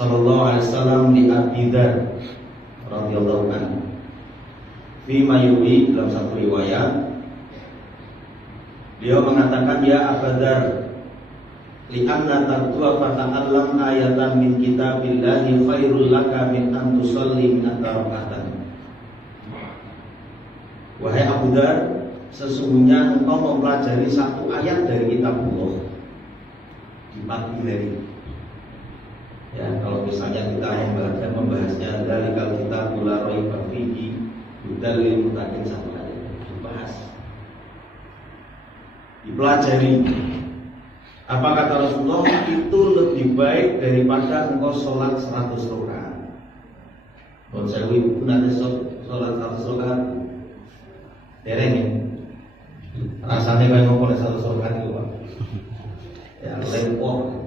sallallahu alaihi wasallam di Abi Dzar radhiyallahu anhu. Fi mayuwi, dalam satu riwayat beliau mengatakan, ya Abu Dzar, li'anna tartuwa fata'allam ayatan min kitabillahi khairul laka min an tusalli min raka'atan. Wahai Abu Dzar, sesungguhnya engkau mempelajari satu ayat dari kitabullah di pagi hari. Ya, kalau misalnya kita membahasnya dari kalau kita mulai berfikih dalil mutakin satu ayat dibahas, dipelajari. Apa kata Rasulullah? Itu lebih baik daripada engkau sholat 100 rakaat. Kalau saya ibu nanti sholat 100 rakaat, dereng ya. Rasanya kayak ngomong 100 rakaat itu Pak. Ya lepok.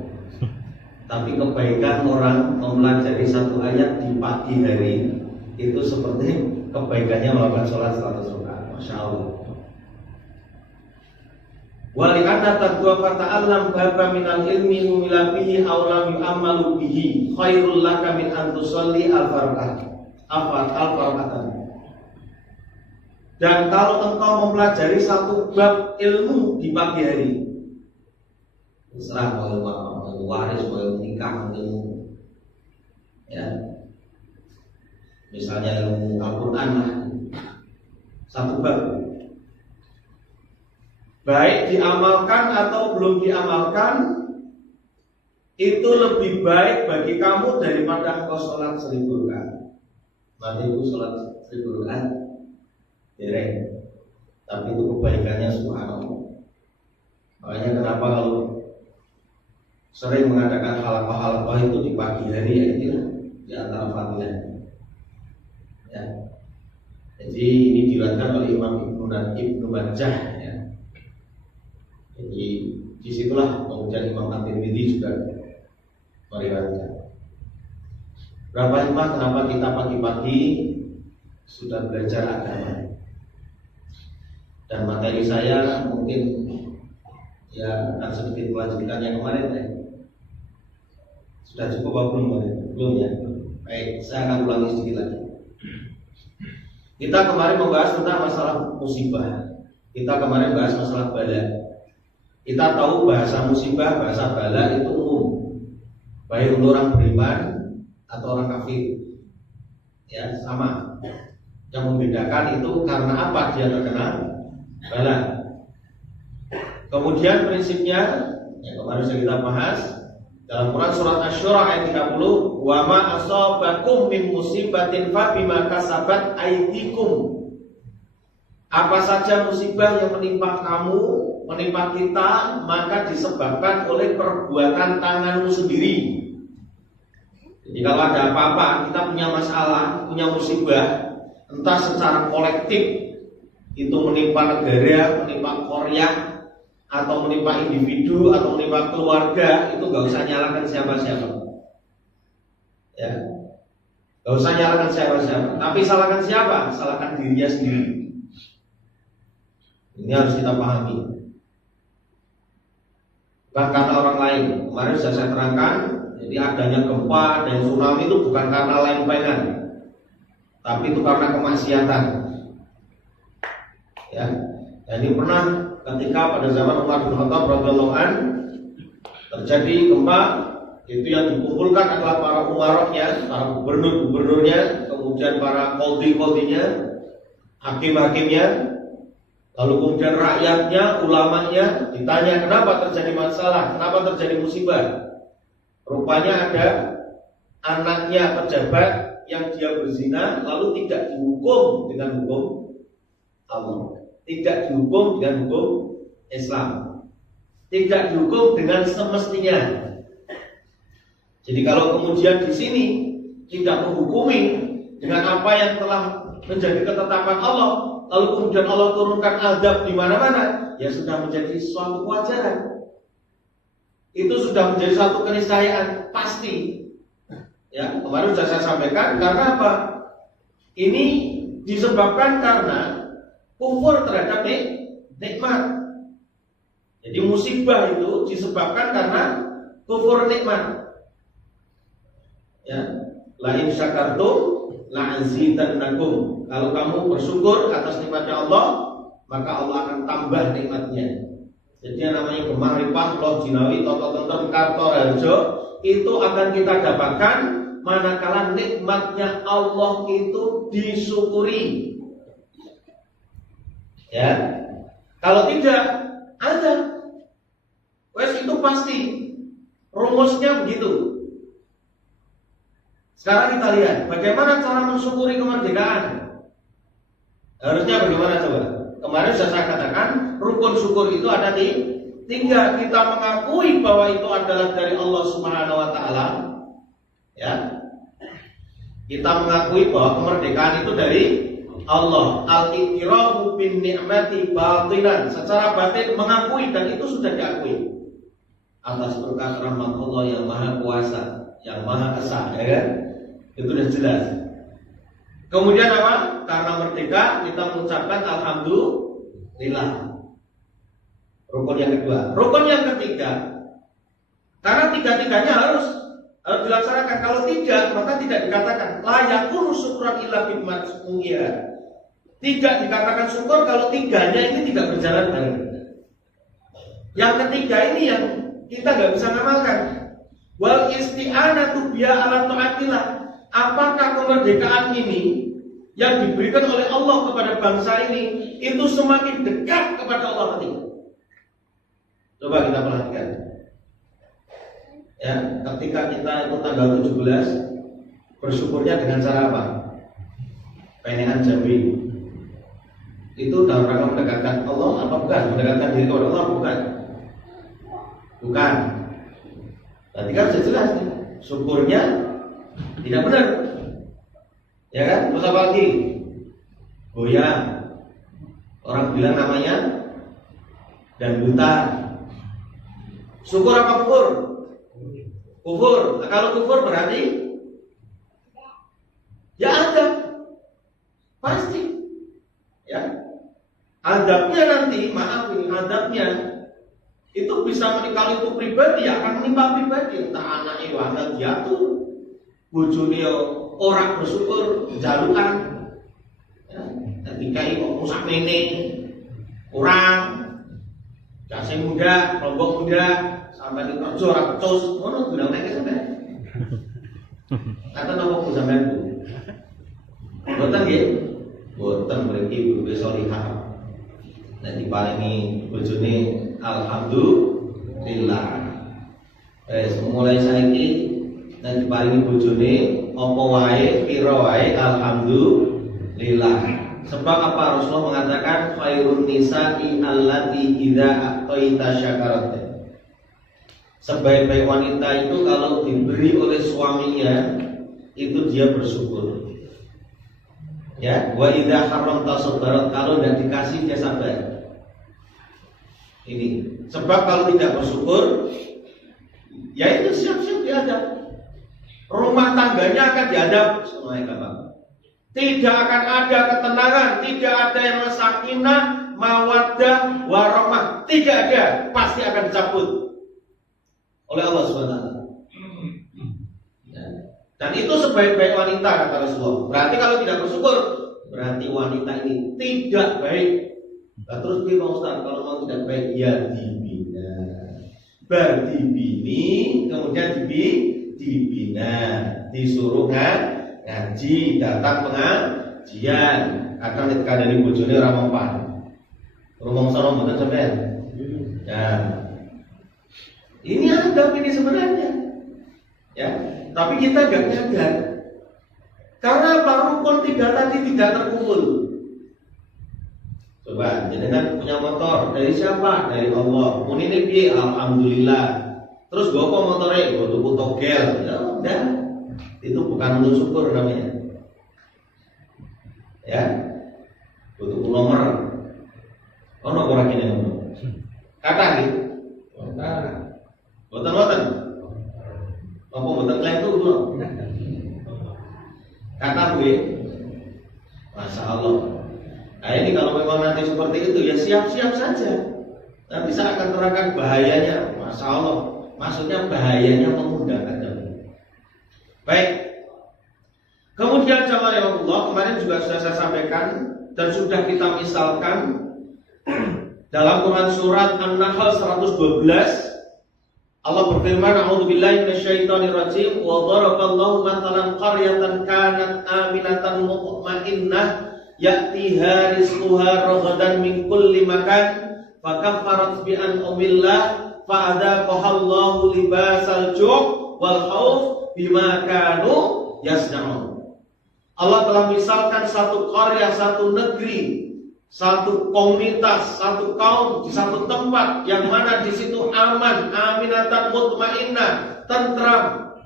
Tapi kebaikan orang mempelajari satu ayat di pagi hari itu seperti kebaikannya melakukan sholat 100 rakaat. Masya Allah. Wali'anna taqwa fata'allam baba minal ilmi umila bihi awlam yu'ammalu bihi khairul laka min an tusalli al-farqatan. Dan kalau engkau mempelajari satu bab ilmu di pagi hari, terserah mau ilmu waris, mau ilmu nikah, ilmu ya, misalnya ilmu Al-Quran lah, satu bab, baik diamalkan atau belum diamalkan, itu lebih baik bagi kamu daripada engkau sholat 1000 rakaat. Nanti itu sholat 1000 rakaat dereng, tapi itu kebaikannya subhanallah. Makanya kenapa kalau sering mengadakan halaqah itu di pagi hari, ya inilah di antara fadilah. Ya. Jadi ini diriwayatkan oleh Imam Ibnu Majah ya. Jadi disitulah kemudian Imam At-Tirmidzi juga meriwayatkan. Berapa hikmah kenapa kita pagi-pagi sudah belajar agama. Dan materi saya mungkin ya akan sedikit melanjutkan yang kemarin ya. Sudah cukup apa belum? Belum ya. Baik, saya akan ulangi sedikit lagi. Kita kemarin membahas tentang masalah musibah. Kita kemarin bahas masalah bala. Kita tahu bahasa musibah, bahasa bala itu umum, baik untuk orang beriman atau orang kafir. Ya, sama. Yang membedakan itu karena apa dia terkena bala. Kemudian prinsipnya yang kemarin sudah kita bahas dalam Quran surat Asy-Syura ayat 30, wa ma asabakum min musibatin fa bima kasabat aydikum. Apa saja musibah yang menimpa kamu, menimpa kita, maka disebabkan oleh perbuatan tanganmu sendiri. Jadi kalau ada apa-apa, kita punya masalah, punya musibah, entah secara kolektif itu menimpa negara, menimpa Korea, atau menimpa individu, atau menimpa keluarga, itu gak usah nyalakan siapa-siapa. Ya, gak usah nyalakan siapa-siapa. Tapi salahkan siapa? Salahkan dirinya sendiri. Ini harus kita pahami. Bukan karena orang lain. Kemarin sudah saya terangkan, jadi adanya gempa dan tsunami itu bukan karena lempengan, tapi itu karena kemaksiatan. Ya, dan ini pernah ketika pada zaman Umar bin Khattab radhiyallahu an terjadi gempa, itu yang dikumpulkan adalah para umaroknya, para gubernur-gubernurnya, kemudian para qadhi-qadhinya, hakim-hakimnya, lalu kemudian rakyatnya, ulamanya ditanya kenapa terjadi masalah, kenapa terjadi musibah. Rupanya ada anaknya pejabat yang dia berzina lalu tidak dihukum dengan hukum Allah, tidak dihukum dengan hukum Islam, tidak dihukum dengan semestinya. Jadi kalau kemudian di sini tidak menghukumi dengan apa yang telah menjadi ketetapan Allah, lalu kemudian Allah turunkan azab di mana-mana, ya sudah menjadi suatu kewajaran. Itu sudah menjadi satu keniscayaan pasti. Ya, kemarin sudah saya sampaikan karena apa? Ini disebabkan karena kufur terhadap nikmat. Jadi musibah itu disebabkan karena kufur nikmat. Ya, la in syakartum la azidannakum. Kalau kamu bersyukur atas nikmatnya Allah, maka Allah akan tambah nikmatnya. Jadi yang namanya gemaripah, loh jinawi, toto-toto, karto, harjo, itu akan kita dapatkan manakala nikmatnya Allah itu disyukuri. Ya, kalau tidak ada, wes itu pasti rumusnya begitu. Sekarang kita lihat bagaimana cara mensyukuri kemerdekaan. Harusnya bagaimana coba? Kemarin saya katakan rukun syukur itu ada di 3. Kita mengakui bahwa itu adalah dari Allah Subhanahu wa taala. Ya. Kita mengakui bahwa kemerdekaan itu dari Allah. Al-iqraru bin ni'mati batinan. Secara batin mengakui dan itu sudah diakui. Atas berkat rahmat Allah yang Maha Kuasa, yang Maha Esa, ya kan? Itu sudah jelas. Kemudian apa? Karena merdeka kita mengucapkan alhamdulillah. Rukun yang kedua. Rukun yang ketiga, karena tiga-tiganya harus dilaksanakan. Kalau tidak, maka tidak dikatakan la yakunu syukran illa bimadzumiha. Tidak dikatakan syukur kalau tiganya ini tidak berjalan bareng. Yang ketiga ini yang kita nggak bisa ngamalkan. Wal isti'anatu biha ala ta'atillah. Apakah kemerdekaan ini yang diberikan oleh Allah kepada bangsa ini itu semakin dekat kepada Allah nanti? Coba kita perhatikan. Ya, ketika kita ikut tanggal 17, bersyukurnya dengan cara apa? Penengan Jambi. Itu dalam rangka mendekatkan Allah apa bukan? Mendekatkan diri kepada Allah bukan? Bukan. Berarti kan sudah jelas nih, syukurnya tidak benar. Ya kan? Terus apa lagi? Goyang. Orang bilang namanya dangdutan. Syukur apa kufur? Kufur. Nah, kalau kufur berarti ya ada. Pasti. Ya. Adabnya nanti, maaf ini adabnya itu bisa menimpa itu pribadi, akan menimpa pribadi. Entah anak itu anak jatuh, bojone orang bersyukur, jalukan. Ya. Ketika itu rusak mene, orang, jasa muda, kelompok muda, sampai di kerja orang pecos, mana bilang naik sampai. Kata nopo sampai itu. Boten nggih. Boten mriki ibu solihah. Nek diparingi bojone alhamdulillah. Mulai saiki nek diparingi bojone apa wae, pira wae alhamdulillah. Sebab apa Rasulullah mengatakan khairun nisa'i allati idza aqaita syakarat. Sebaik-baik wanita itu kalau diberi oleh suaminya itu dia bersyukur. Ya, wa idza haramta sabarat, kalau tidak dikasih dia sabar. Ini sebab kalau tidak bersyukur, ya itu siap-siap dihadap. Rumah tangganya akan dihadap semuanya gampang. Tidak akan ada ketenangan, tidak ada yang sakinah, mawaddah, warahmah, tidak ada, pasti akan dicabut oleh Allah SWT. Dan itu sebaik-baik wanita kata Rasulullah. Berarti kalau tidak bersyukur, berarti wanita ini tidak baik. Nah, terus dia mau Ustaz, kalau mau tidak baik, ya dibina. Berdibini, kemudian dibina, disuruh ngaji, datang pengajian. Akan ketika dari bojone ora mempan. Rumong sono mboten sampean. Nah, ini adab ini sebenarnya. Ya, tapi kita enggak nyadar. Karena apa? Rukun 3 tadi tidak terkumpul. Coba, jenengan punya motor dari siapa? Dari Allah. Mun ini piye? Alhamdulillah. Terus gua apa motornya? Gua tuku togel. Ya udah. Itu bukan untuk syukur namanya. Ya. Gua tuku nomor. Ono ora kene ngono. Kata gitu. Boten. Apa boten klaim itu dulu. Kata gue, Masya Allah. Nah ini kalau memang nanti seperti itu ya siap-siap saja. Nanti saya akan terangkan bahayanya. Masya Allah. Maksudnya bahayanya mengundang. Baik. Kemudian jamaah ya Allah, kemarin juga sudah saya sampaikan dan sudah kita misalkan dalam Quran surat An-Nahl 112, Allah berfirman, "A'udzubillahi minasyaitonirrajim, wa daraballahu mathalan qaryatan kanat aminatan mutmainnah ya'tiha rizquha ragadan min kulli makan fakaffarat bi an'amillah fa'adaqahallahu libasal ju' wal khauf bima kanu yasna'un." Allah telah misalkan satu qarya, satu negeri, satu komunitas, satu kaum di satu tempat yang mana di situ aman, aminatan mutmainnah, tentram.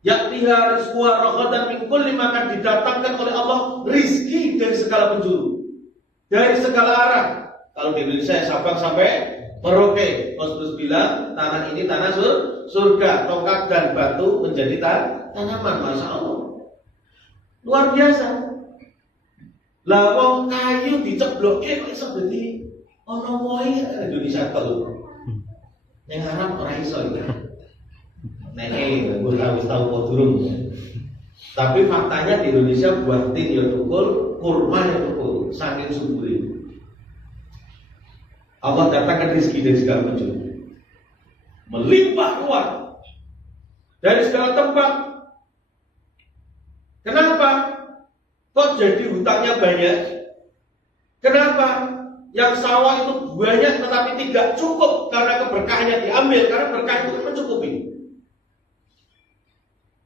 Ya'tiha rizquha ragadan min kulli makan, didatangkan oleh Allah rizki dari segala penjuru, dari segala arah. Kalau di Indonesia Sabang sampai Merauke, Mas bilang tanah ini tanah surga, tongkat dan batu menjadi tanaman, masya Allah, luar biasa. Lah wong kayu dicebloke kok iso dadi ana wohe Indonesia telu. Ning Arab ora iso iki. Nek wis tau kok durung. Tapi faktanya di Indonesia buah tin ya tukul, kurma ya tukul, saking subure. Allah datangkan rezeki dari segala penjuru, melimpah ruah dari segala tempat. Kenapa? Kok jadi hutangnya banyak? Kenapa? Yang sawah itu banyak tetapi tidak cukup karena keberkahannya diambil, karena berkah itu kan mencukupi.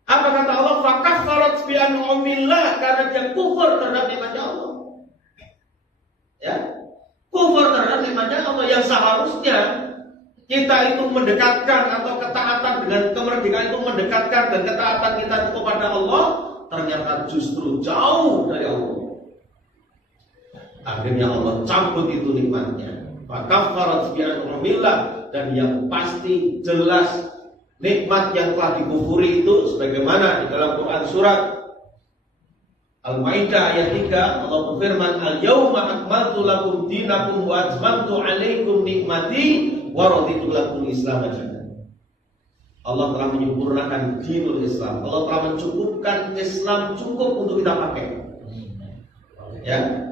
Apa kata Allah? Fakaffarat bi an'amillah, karena dia kufur terhadap nikmatnya Allah. Ya, kufur terhadap nikmatnya Allah yang seharusnya kita itu mendekatkan atau ketaatan dengan kemerdekaan itu mendekatkan dan ketaatan kita itu kepada Allah, ternyata justru jauh dari Allah. Akhirnya Allah cabut itu nikmatnya. Fakaffarat bi an'amillah, dan yang pasti jelas nikmat yang telah dikufuri itu sebagaimana di dalam Quran surat Al-Maidah ayat 3, Allah berfirman, "Al-yauma akmaltu lakum dinakum wa atmamtu 'alaikum nikmati wa raditu lakum Islam dinan." Allah telah menyempurnakan dinul Islam. Allah telah mencukupkan Islam cukup untuk kita pakai. Ya.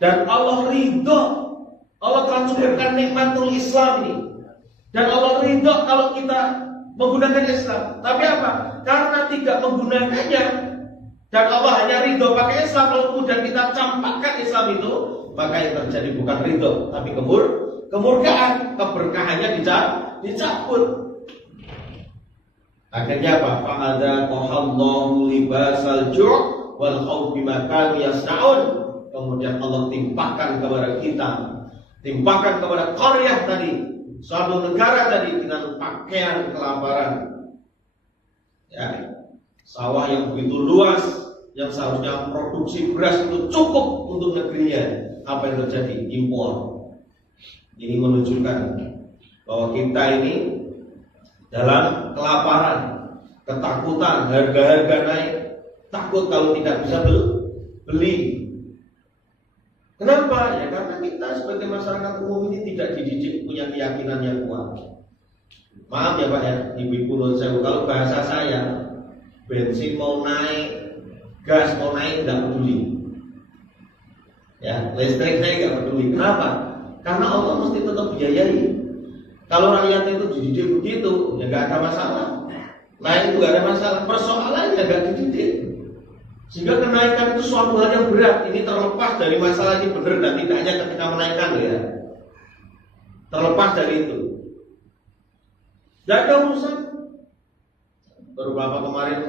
Dan Allah ridho. Allah telah cukupkan nikmatul Islam ini. Dan Allah ridho kalau kita menggunakan Islam. Tapi apa? Karena tidak menggunakannya dan Allah hanya ridho pakai Islam, lalu kemudian kita campakkan Islam itu, maka yang terjadi bukan ridho, tapi kemurkaan, keberkahannya dicabut. Akhirnya apa? Fa'adaqahallahu libasal ju' wal khauf bima kanu yasna'un. Kemudian Allah timpakan kepada kita, timpakan kepada qaryah tadi, suatu negara tadi, dengan pakaian kelaparan. Ya, sawah yang begitu luas, yang seharusnya produksi beras itu cukup untuk negerinya. Apa yang terjadi? Impor. Ini menunjukkan bahwa kita ini dalam kelaparan, ketakutan, harga-harga naik, takut kalau tidak bisa beli. Kenapa? Ya karena kita sebagai masyarakat umum ini tidak dididik punya keyakinan yang kuat. Maaf ya Pak ya, ibu-ibu non sewu, kalau bahasa saya, bensin mau naik, gas mau naik, tidak peduli. Ya, listrik naik tidak peduli. Kenapa? Karena Allah mesti tetap biayai. Kalau rakyat itu dididik begitu, ya nggak ada masalah. Naik itu nggak ada masalah. Persoalannya nggak dididik. Sehingga kenaikan itu suatu hal yang berat. Ini terlepas dari masalah ini benar dan tidaknya ketika menaikkan ya. Terlepas dari itu. Tidak ada urusan. Beberapa kemarin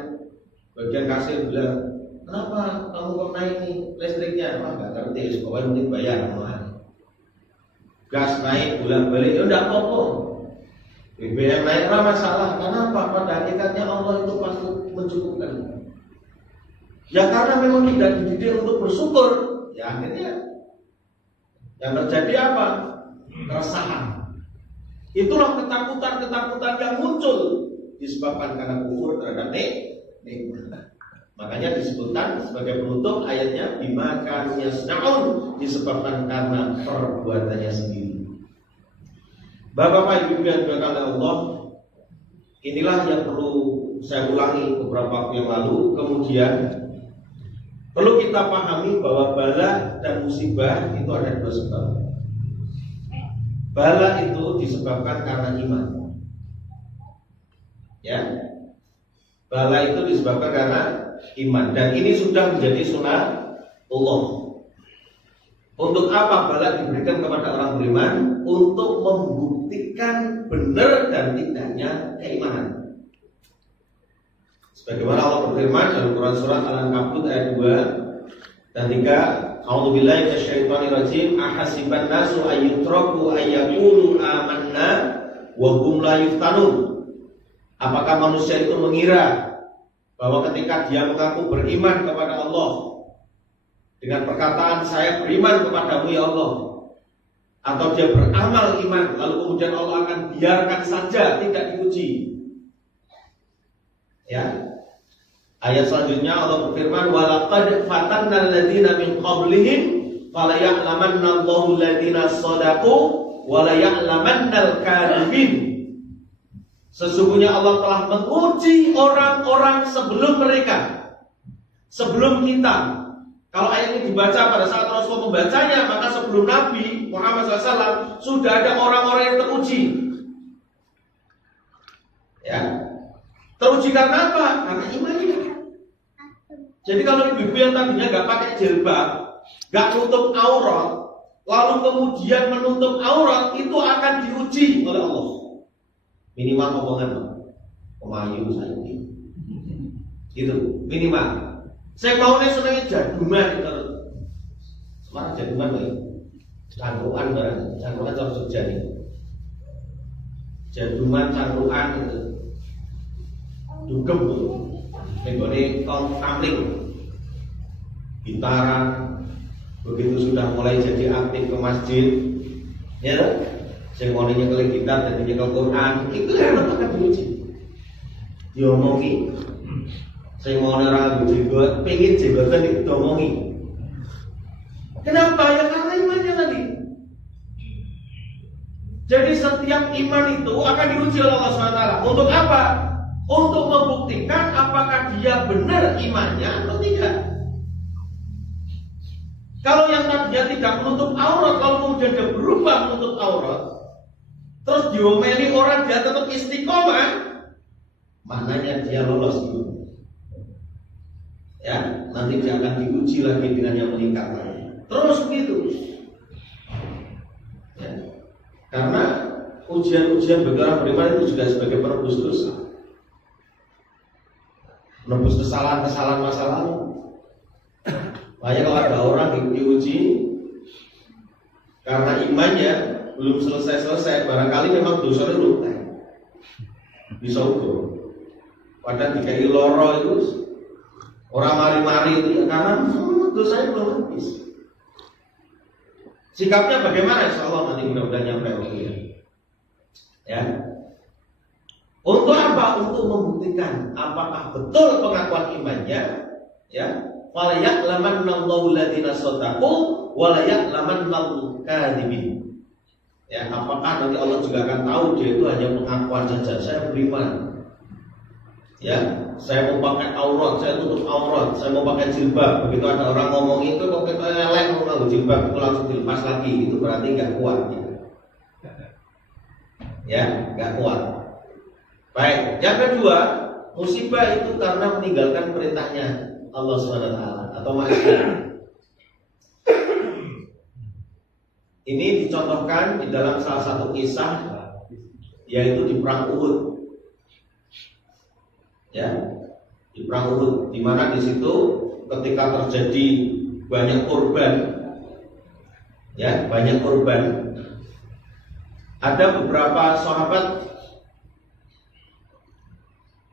bagian kasir bilang, kenapa kamu kok naik nih listriknya? Wah nggak ngerti, pokoknya mungkin bayar mahal. Gas naik bulan-balik, ya udah apa-apa. BBM naik lah masalah. Kenapa? Pada hakikatnya Allah itu pasti mencukupkan. Ya karena memang tidak dididik untuk bersyukur. Ya akhirnya yang terjadi apa? Keresahan. Itulah ketakutan-ketakutan yang muncul disebabkan karena kufur terhadap nikmat. Makanya disebutkan sebagai penutup ayatnya bima kanu yasna'un, disebabkan karena perbuatannya sendiri. Bapak-bapak, ibu-ibu yang dimuliakan oleh Allah, inilah yang perlu saya ulangi beberapa waktu yang lalu. Kemudian perlu kita pahami bahwa bala dan musibah itu ada dua sebab. Bala itu disebabkan karena iman. Ya, bala itu disebabkan karena iman, dan ini sudah menjadi sunnah Allah. Untuk apa bala diberikan kepada orang beriman? Untuk membuktikan benar dan tidaknya keimanan. Sebagaimana Allah berfirman dalam Quran surat Al-Ankabut ayat 2 dan 3, A'udzubillahi minasyaitonirrajim, ahasiban nasu ayyutraku ayyaqulu amanna wa hum la yuftanun. Apakah manusia itu mengira bahwa ketika dia mengaku beriman kepada Allah dengan perkataan saya beriman kepadamu ya Allah, atau dia beramal iman lalu kemudian Allah akan biarkan saja tidak diuji? Ya. Ayat selanjutnya Allah berfirman, walaqad fatanna alladziina min qablihim fala ya'lamanna Allahu alladziina shadaqu wa la ya'lamannal kadhibin. Sesungguhnya Allah telah menguji orang-orang sebelum mereka, sebelum kita. Kalau ayat ini dibaca pada saat Rasulullah membacanya, maka sebelum Nabi Muhammad SAW sudah ada orang-orang yang teruji. Ya, teruji karena apa? Karena imannya. Jadi kalau ibu-ibu yang tadinya nggak pakai jilbab, nggak nutup aurat, lalu kemudian menutup aurat, itu akan diuji oleh Allah. Minimal omongan, pemayu saya ini, itu minimal. Saya maunya senangnya jagungan, semarang jagungan nih, cangkruan barang, cangkruan harus terjadi. Jagungan, cangkruan itu, dugem tuh. Ini tamling, gitaran, begitu sudah mulai jadi aktif ke masjid, ya, saya mau nyekel gitar dan nyekel Quran, itu yang akan diuji, diomongi. Saya mau nerang jenggot, pengen jenggotan itu diomongi. Kenapa? Ya karena imannya tadi. Jadi setiap iman itu akan diuji oleh Allah SWT. Untuk apa? Untuk membuktikan apakah dia benar imannya atau tidak. Kalau yang tadinya tidak menutup aurat, kalau kemudian dia berubah menutup aurat, terus diomeli orang dia tetap istiqomah, maknanya dia lolos dulu. Ya, nanti dia akan diuji lagi dengan yang meningkat lagi. Terus begitu. Ya. Karena ujian-ujian bagi orang beriman itu juga sebagai penebus dosa. Menebus kesalahan-kesalahan masa lalu. Makanya kalau ada orang diuji karena imannya belum selesai-selesai, barangkali memang dosanya lupa, bisa ukur. Padahal dikai loro itu orang mari-mari itu ya karena dosanya belum habis. Sikapnya bagaimana? Insya Allah nanti mudah-mudahan nyampe waktunya. Ya. Untuk apa? Untuk membuktikan apakah betul pengakuan imannya, ya. Wala ya'lamanna Allahu alladziina shadaqu wa la ya'lamannal kadhibin. Ya, apakah nanti Allah juga akan tahu dia itu hanya pengakuan saja, saya beriman. Ya, saya mau pakai aurat, saya tutup aurat, saya mau pakai jilbab. Begitu ada orang ngomong itu kok kita elek mau nganggo jilbab, itu langsung dilepas lagi. Itu berarti nggak kuat. Ya, nggak kuat. Baik, yang kedua, musibah itu karena meninggalkan perintahnya Allah SWT atau maksiat. Ini dicontohkan di dalam salah satu kisah, yaitu di perang Uhud. Ya, di perang Uhud, di mana di situ ketika terjadi banyak korban, ya, banyak korban, ada beberapa sahabat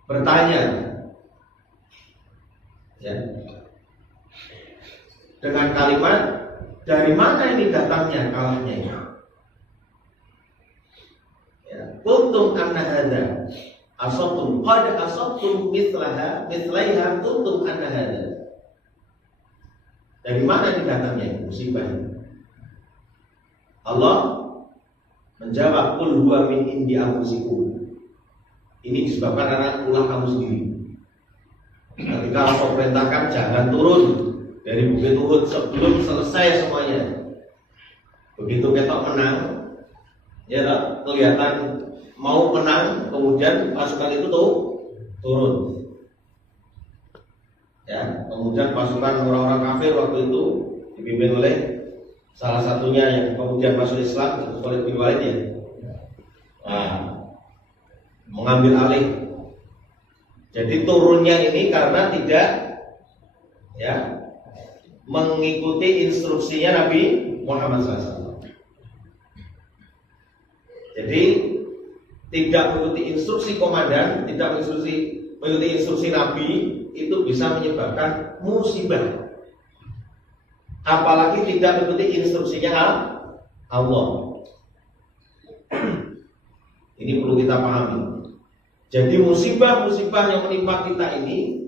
bertanya, ya, dengan kalimat, dari mana ini datangnya kalahnya? Ya, kuntum anna hadza asabtum qad asabtum mithlaiha kuntum anna hadza. Dari mana ini datangnya musibah ini? Allah menjawab, qul huwa min indi anfusikum. Ini disebabkan karena ulah kamu sendiri. Ketika Allah perintahkan jangan turun dari Bukit Uhud sebelum selesai semuanya. Begitu ketok menang, ya kelihatan mau menang, kemudian pasukan itu tuh turun. Ya, kemudian pasukan orang-orang kafir waktu itu dipimpin oleh salah satunya yang kemudian masuk Islam, Khalid bin Walid ya. Nah, mengambil alih. Jadi turunnya ini karena tidak ya mengikuti instruksinya Nabi Muhammad SAW. Jadi tidak mengikuti instruksi komandan, tidak mengikuti instruksi Nabi, itu bisa menyebabkan musibah. Apalagi tidak mengikuti instruksinya Allah. Ini perlu kita pahami. Jadi musibah-musibah yang menimpa kita ini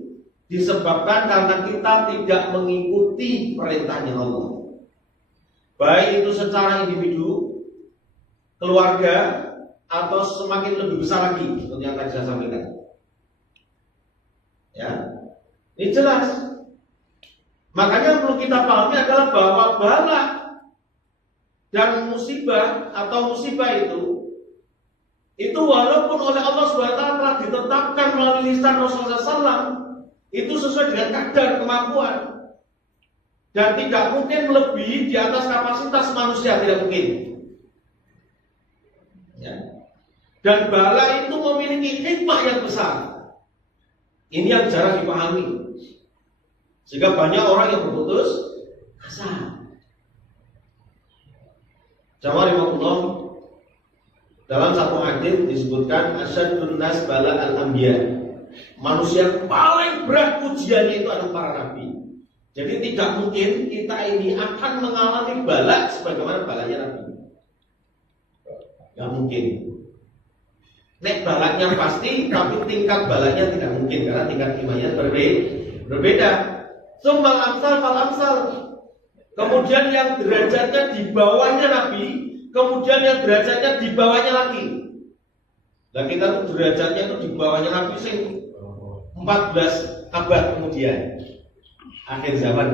disebabkan karena kita tidak mengikuti perintahnya Allah. Baik itu secara individu, keluarga, atau semakin lebih besar lagi seperti yang tadi saya sampaikan. Ya, ini jelas. Makanya yang perlu kita pahami adalah bahwa bala dan musibah atau musibah itu walaupun oleh Allah SWT telah ditetapkan melalui lisan Rasulullah SAW, itu sesuai dengan kadar kemampuan dan tidak mungkin melebihi di atas kapasitas manusia, tidak mungkin. Ya. Dan bala itu memiliki hikmah yang besar. Ini yang jarang dipahami, sehingga banyak orang yang berputus asa. Jamaah rahimahullah, dalam satu hadis disebutkan asyadun nas bala al-anbiya. Manusia paling berat ujiannya itu adalah para nabi. Jadi tidak mungkin kita ini akan mengalami bala sebagaimana balanya nabi. Tidak mungkin. Nek balanya pasti, tapi tingkat balanya tidak mungkin karena tingkat imannya berbeda. Sumbal amsal fal amsal. Kemudian yang derajatnya di bawahnya nabi, kemudian yang derajatnya di bawahnya lagi. Nah kita tuh derajatnya tuh di bawahnya Nabi sing 14 abad kemudian akhir zaman.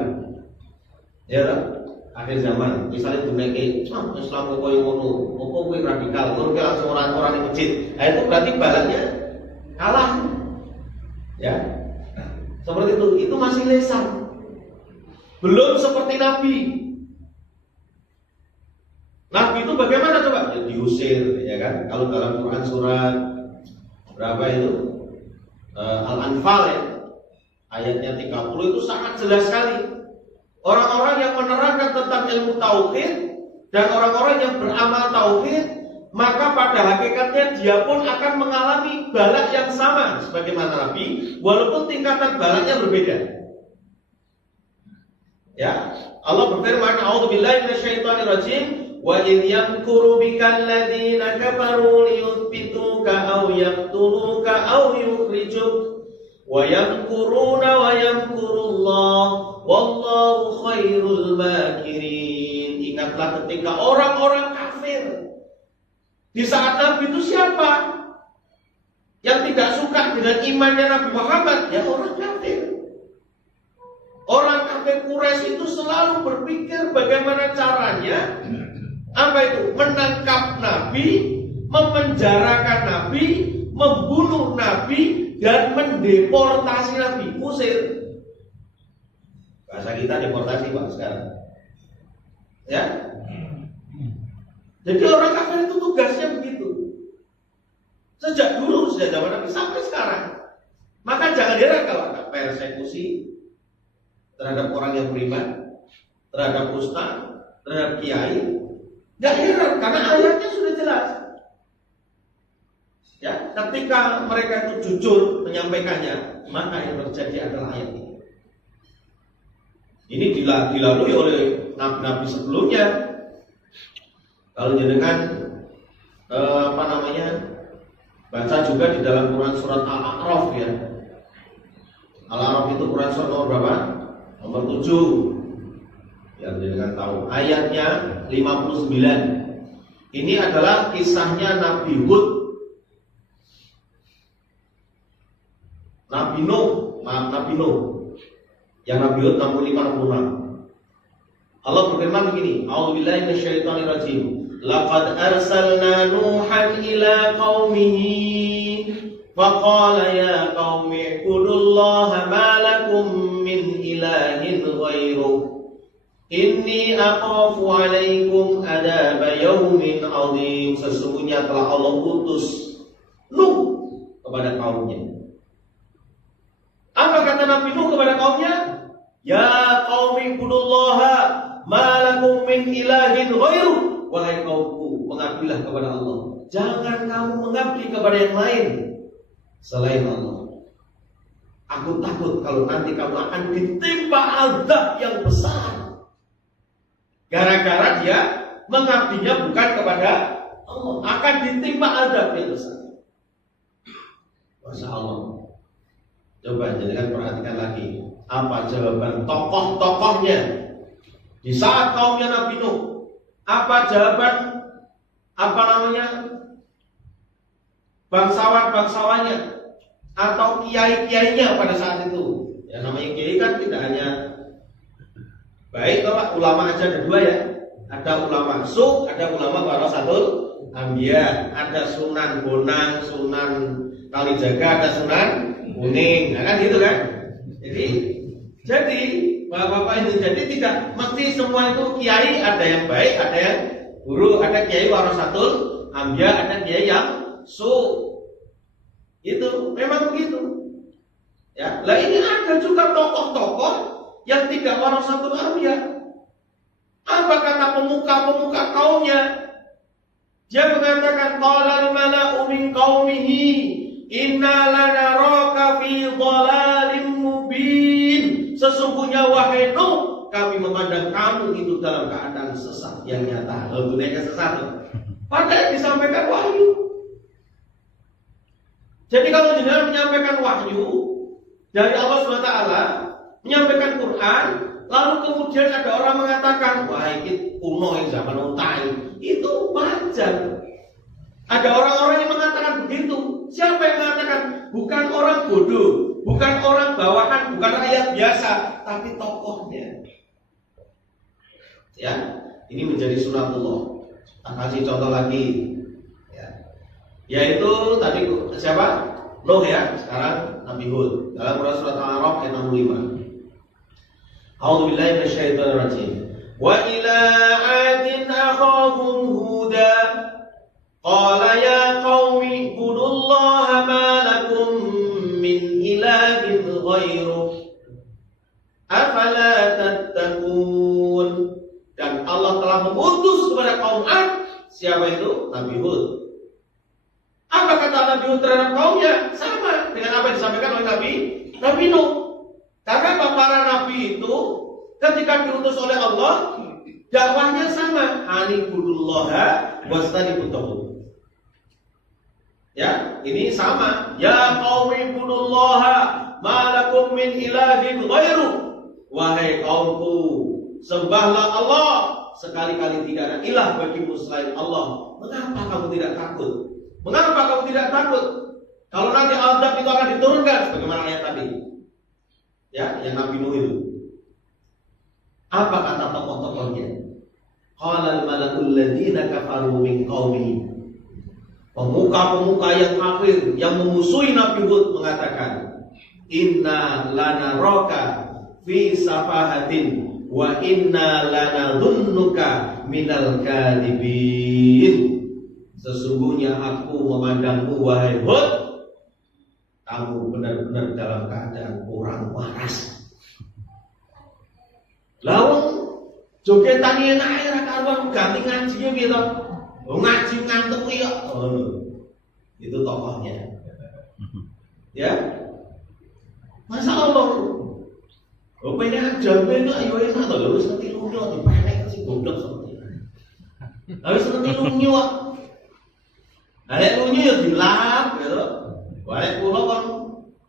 Ya kan? Akhir zaman. Misalnya duneke Islam kok koyo ngono, kok kowe radikal, kowe langsung orang-orang di masjid. Nah itu berarti balanya kalah. Ya. Seperti itu masih lesan. Belum seperti Nabi. Nabi itu bagaimana coba? Ya, diusir, ya kan? Kalau dalam Quran surat berapa itu? Al-Anfal ya, ayatnya 30 itu sangat jelas sekali. Orang-orang yang menerangkan tentang ilmu tauhid dan orang-orang yang beramal tauhid, maka pada hakikatnya dia pun akan mengalami balak yang sama sebagaimana Nabi, walaupun tingkatan balaknya berbeda. Ya, Allah berfirman, "A'udzubillahi minasyaitonirrajim." Wa in yamkuru bikal ladzina kafaru liyuthbituka aw yaqtuluka aw yukhrijuk wa yamkuruna wa yamkurullah wallahu khairul makirin. Ingatlah ketika orang-orang kafir di saat Nabi itu siapa yang tidak suka dengan imannya Nabi Muhammad? Ya orang kafir. Orang kafir Quraisy itu selalu berpikir bagaimana caranya menangkap Nabi, memenjarakan Nabi, membunuh Nabi, dan mendeportasi Nabi, usir. Bahasa kita deportasi Pak sekarang. Ya. Jadi orang kafir itu tugasnya begitu. Sejak dulu, sejak zaman Nabi sampai sekarang. Maka jangan heran kalau ada persekusi terhadap orang yang beriman, terhadap ustaz, terhadap kiai. Gak heran karena ayatnya sudah jelas. Ya, ketika mereka itu jujur menyampaikannya, maka yang terjadi adalah ayat ini. Ini dilalui oleh nabi-nabi sebelumnya. Kalau jenengan baca juga di dalam Quran surat Al-A'raf ya. Al-A'raf itu Quran surat nomor berapa? Nomor 7. Yang jenengan tahu ayatnya 59. Ini adalah kisahnya Nabi Hud. Nabi Nuh, yang Nabi Hud 65-66. Allah berfirman begini, A'udzubillahi minasyaitonirrajim. Laqad arsalna Nuhan ila qaumihi faqala ya qaumi ibudullaha ma lakum min ilahin ghairuh. Inni akhafu alaikum adaba yaumin azim. Sesungguhnya telah Allah utus Nuh kepada kaumnya. Apa kata Nabi Nuh kepada kaumnya? Ya qaumi ibudullaha ma lakum min ilahin ghairuh. Wahai kaumku, mengabdilah kepada Allah. Jangan kamu mengabdi kepada yang lain selain Allah. Aku takut kalau nanti kamu akan ditimpa azab yang besar. Gara-gara dia mengabdinya bukan kepada Allah, akan ditimpa azab yang besar. Masya Allah. Coba jadikan perhatikan lagi. Apa jawaban tokoh-tokohnya di saat kaumnya Nabi Nuh? Apa jawaban bangsawan-bangsawannya atau kiai-kiainya pada saat itu? Ya namanya kiai kan tidak hanya baik Pak, ulama aja ada dua ya. Ada ulama su, ada ulama warasatul anbiya, ada Sunan Bonang, Sunan Kalijaga, ada Sunan Kuning, nah, kan gitu kan? Jadi Bapak itu jadi tidak mesti semua itu kiai, ada yang baik, ada yang guru, ada kiai warasatul anbiya, ada kiai yang su. Itu memang begitu. Ya, lah ini ada juga tokoh-tokoh yang tidak warasatul anbiya. Apa kata pemuka-pemuka kaumnya? Dia mengatakan qalal mala'u min qaumihi inna lanaraka fi dhalalin mubin. Sesungguhnya wahai Nuh, kami memandang kamu itu dalam keadaan sesat yang nyata. Gunanya sesat. Padahal disampaikan wahyu. Jadi kalau jenengan menyampaikan wahyu dari Allah SWT, menyampaikan Quran, lalu kemudian ada orang mengatakan, wah ini kuno yang zaman utai, itu wajar. Ada orang-orang yang mengatakan begitu. Siapa yang mengatakan? Bukan orang bodoh, bukan orang bawahan, bukan rakyat biasa, tapi tokohnya. Ya, ini menjadi sunatullah. Kita kasih contoh lagi. Ya. Yaitu tadi siapa? Nuh ya, sekarang Nabi Hud. Dalam surat Al-A'raf ayat 65. A'udzubillahi minasyaitonirrajim. Wa ila 'adin akhahum Huda. Qala ya qaumi ibudullaha ma lakum min ilahin ghairuh. Afala tattaqun. Dan Allah telah mengutus kepada kaum 'Ad. Siapa itu? Nabi Hud. Apa kata Nabi Hud terhadap kaumnya? Sama dengan apa yang disampaikan oleh Nabi Nuh. Karena para nabi itu ketika diutus oleh Allah, dakwahnya sama. Anibudullaha wastanibut. Ya, ini sama. Ya qaumi ibudullaha ma lakum min ilahin ghairuh. Wahai kaumku, sembahlah Allah, sekali-kali tidak ada ilah bagimu selain Allah. Mengapa kamu tidak takut? Mengapa kamu tidak takut? Kalau nanti azab itu akan diturunkan sebagaimana ayat tadi. Ya, yang Nabi Nuh itu. Apa kata tokoh-tokohnya? Qala al-malakul ladzina kafaru min qaumi. Pemuka-pemuka yang kafir yang memusuhi Nabi Hud mengatakan, inna lanaraka fi safahatin wa inna lanadhunnuka minal kadhibin. Sesungguhnya aku memandangmu wahai Hud, kamu benar-benar dalam keadaan kurang waras. Lawang jogetan yang air karuan ganti ngajinya gitu. Ngaji ngantuk ya. Itu tokohnya. Ya. Masa Allah. Rupanya jambe itu ayo enak to lho wis ngerti lunyo dipenek sing goblok seperti ini. Harus ngerti lunyo. Arek lunyo ya dilap gitu. Arek kula kon